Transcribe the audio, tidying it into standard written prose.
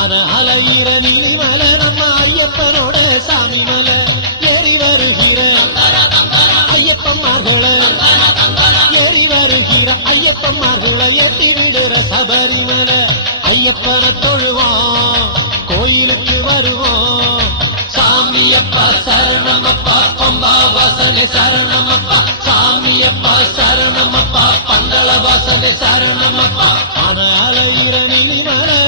ஆன அலையிற நீலிமலை நம்ம ஐயப்பனோட சாமி மலை ஏறி வருகிற ஐயப்பன்மார்களை ஏறி வருகிற ஐயப்பன்மார்களை எட்டி விடுற சபரிமலை ஐயப்பனை தொழுவோம் கோயிலுக்கு வருவோம் சாமியப்பா சரணமப்பா பம்பா வாசனை சரணமப்பா சாமியப்பா சரணமப்பா பந்தள வாசனை சரணமப்பா ஆன அலையிற நீலிமலை